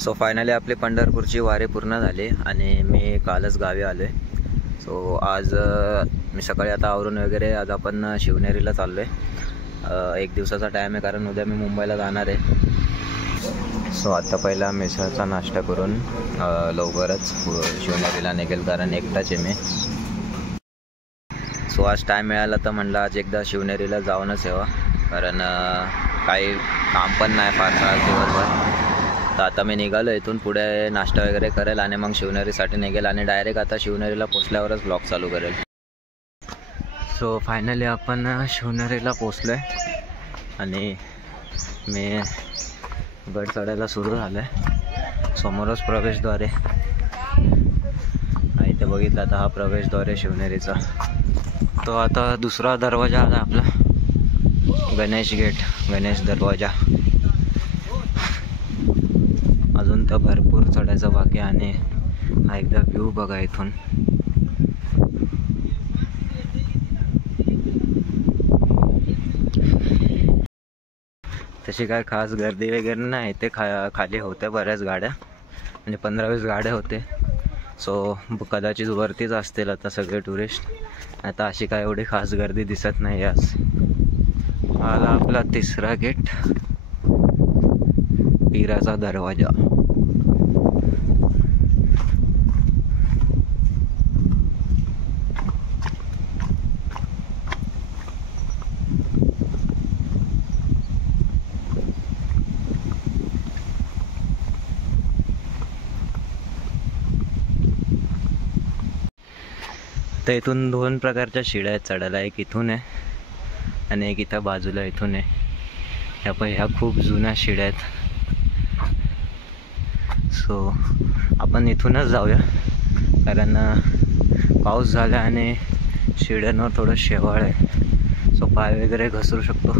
So finally आपली पंढरपूरची वारी पूर्ण झाली आणि मी कालच गावी आलो आहे. सो आज मी सकाळी आता आवरून वगैरे आज आपण शिवनेरीला चाललो आहे. एक दिवसाचा टाईम आहे कारण उद्या मी मुंबईला जाणार आहे. सो आत्ता पहिला मिसळचा नाश्ता करून लवकरच शिवनेरीला निघेल कारण एकटाच आहे मी. सो आज टाईम मिळाला तर म्हणलं आज एकदा शिवनेरीला जाऊनच यावं कारण काही काम पण नाही फारसा आज दिवसभर. तर आता मी निघालो इथून पुढे नाश्ता वगैरे करेल आणि मग शिवनेरीसाठी निघेल आणि डायरेक्ट आता शिवनेरीला पोचल्यावरच ब्लॉग चालू करेल. सो फायनली आपण शिवनेरीला पोचलो आहे आणि मी गड चढायला सुरू झालं आहे. समोरच प्रवेशद्वार आहे. इथे बघितलं आता हा प्रवेशद्वार आहे शिवनेरीचा. तो आता दुसरा दरवाजा आला आपला, गणेश गेट, गणेश दरवाजा. अजून तर भरपूर चढायचं बाकी आणि हा एकदा व्ह्यू बघा इथून. तशी काय खास गर्दी वगैरे नाही. ते खाली होत्या बऱ्याच गाड्या, म्हणजे 15-20 गाड्या होते. सो कदाचित वरतीच असतील आता सगळे टुरिस्ट. आता अशी काय एवढी खास गर्दी दिसत नाही आज. आला आपला तिसरा गेट, पीराचा दरवाजा. तर इथून 2 प्रकारच्या शिड्या आहेत चढायला. एक इथून आहे आणि एक इथं बाजूला इथून आहे. ह्या खूप जुन्या शिड्या आहेत. सो आपण इथूनच जाऊया कारण पाऊस झाला आणि शिड्यांवर थोडं शेवाळ आहे. सो पाय वगैरे घसरू शकतो.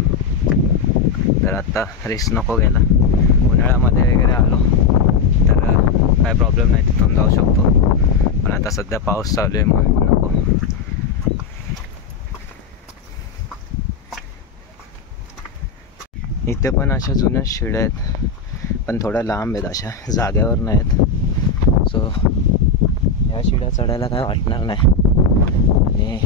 तर आत्ता रिस्क नको घ्यायला. उन्हाळ्यामध्ये वगैरे आलो तर काय प्रॉब्लेम नाही, तिथून जाऊ शकतो. पण आता सध्या पाऊस चालू आहे मग नको. इथे पण अशा जुन्या शिड्या आहेत पण थोड्या लांब आहेत, अशा जाग्यावर नाहीत. सो ह्या शिड्या चढायला काय वाटणार नाही. आणि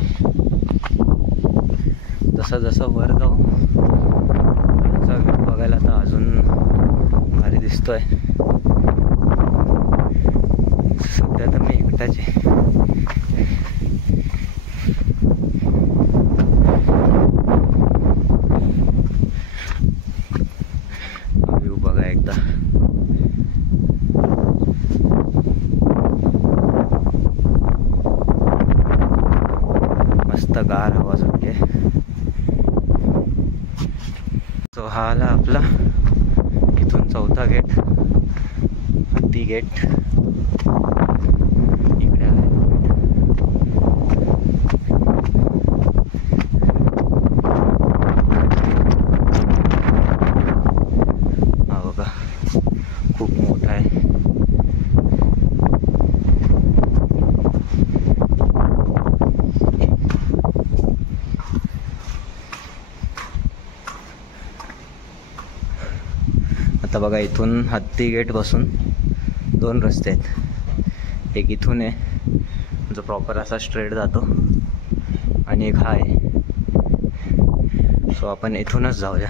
जसं जसं वर जाऊ त्यांचा व्ह्यू बघायला तर अजून भारी दिसतोय. सध्या तर मी एकटाच आहे. व्ह्यू बघा एकदा. मस्त गार हवा सुटते. सो हा आला आपला इथून चौथा गेट, हत्ती गेट. इकडे आहे हा बघा, खूप मोठा आहे. आता बघा इथून हत्ती गेट पासून 2 रस्ते आहेत. एक इथून आहे जो प्रॉपर असा स्ट्रेट जातो आणि एक हा आहे. सो आपण इथूनच जाऊया.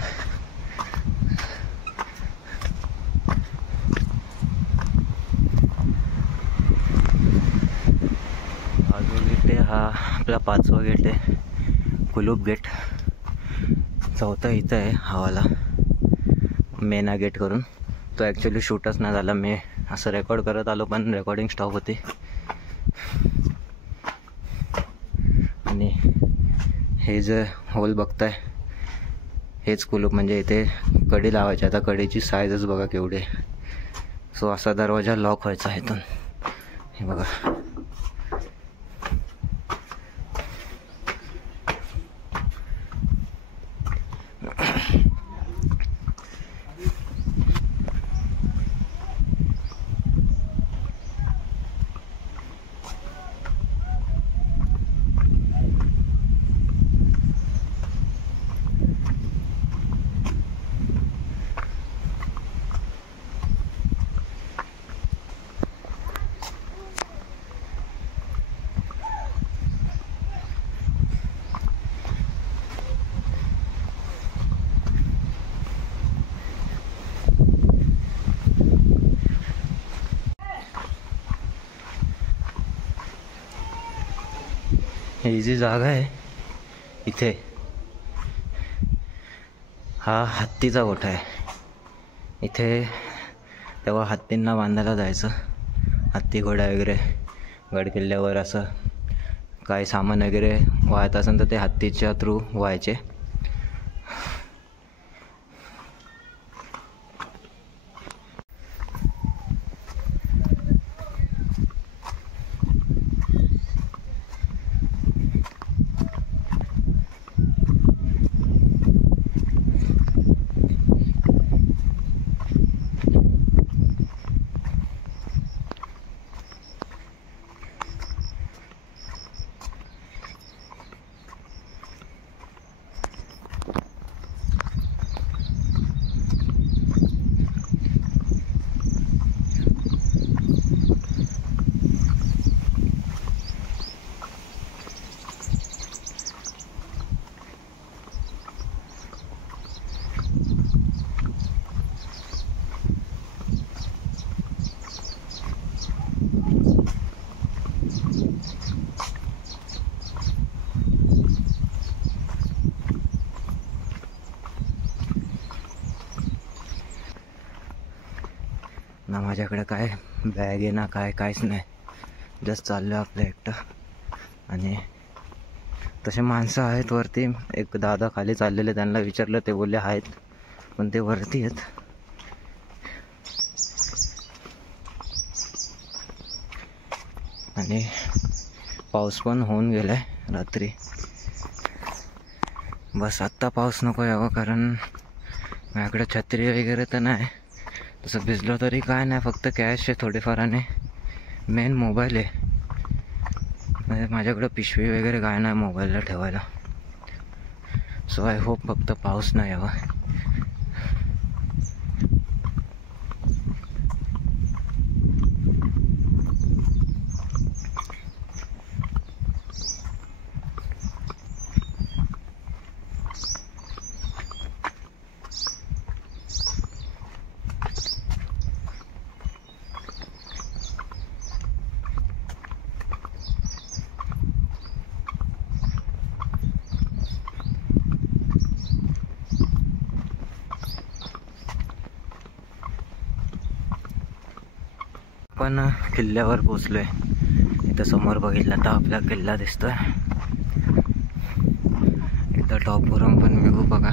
अजून इथे हा आपला 5वा गेट आहे, कुलूप गेट. 4था इथं आहे हवाला मेना गेट करून. तो ॲक्च्युली शूटच नाही झाला. मी असं रेकॉर्ड करत आलो पण रेकॉर्डिंग स्टॉप होती. आणि हे जे होल बघताय हेच कुलूप, म्हणजे इथे कडी लावायची. आता कडीची साईजच बघा केवढी आहे. सो असा दरवाजा लॉक व्हायचा आहे इथून. हे बघा. ही जी जागा आहे इथे, हा हत्तीचा गोठा आहे. इथे तेव्हा हत्तींना बांधायला जायचं. हत्ती घोडा वगैरे गड किल्ल्यावर असं काही सामान वगैरे वाहत असेल तर ते हत्तीच्या थ्रू व्हायचे. ना माझ्याकडे काय बॅग आहे ना काहीच नाही. जस्ट चाललो आपलं एकटं. आणि तसे माणसं आहेत वरती. एक दादा खाली चाललेले, त्यांना विचारलं, ते बोलले आहेत पण ते वरती आहेत. आणि पाऊस पण होऊन गेलाय रात्री. बस आत्ता पाऊस नको यावं, कारण माझ्याकडे छत्री वगैरे तर नाही. तसं भिजलो तरी काय नाही, फक्त कॅश आहे थोडेफार आणि मेन मोबाईल आहे. म्हणजे माझ्याकडं पिशवी वगैरे काय नाही मोबाईलला ठेवायला. सो आय होप फक्त पाऊस नाही यावा. पण किल्ल्यावर पोचलोय. इथं समोर बघितलं तर आपला किल्ला दिसतोय. इथं टॉपवरून पण व्ह्यू बघा.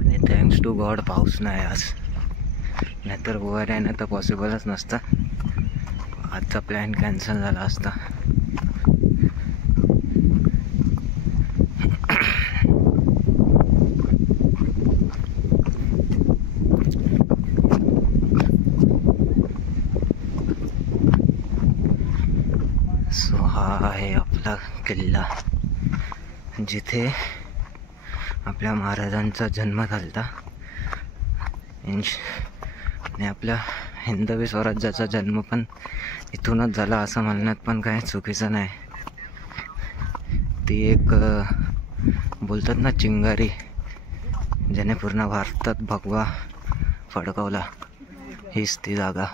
आणि थँक्स टू गॉड पाऊस नाही आज, नाहीतर गोव्याला येणं तर पॉसिबलच नसतं. आजचा प्लॅन कॅन्सल झाला असता. सो हा आहे आपला किल्ला, जिथे आपल्या महाराजांचा जन्म झाला. आणि आपल्या हिंदवी स्वराज्याचा जन्म पण इथूनच झाला असं म्हणण्यात पण काही चुकीचं नाही. ती एक बोलतात ना चिंगारी, ज्याने पूर्ण भारतात भगवा फडकवला, हीच ती जागा.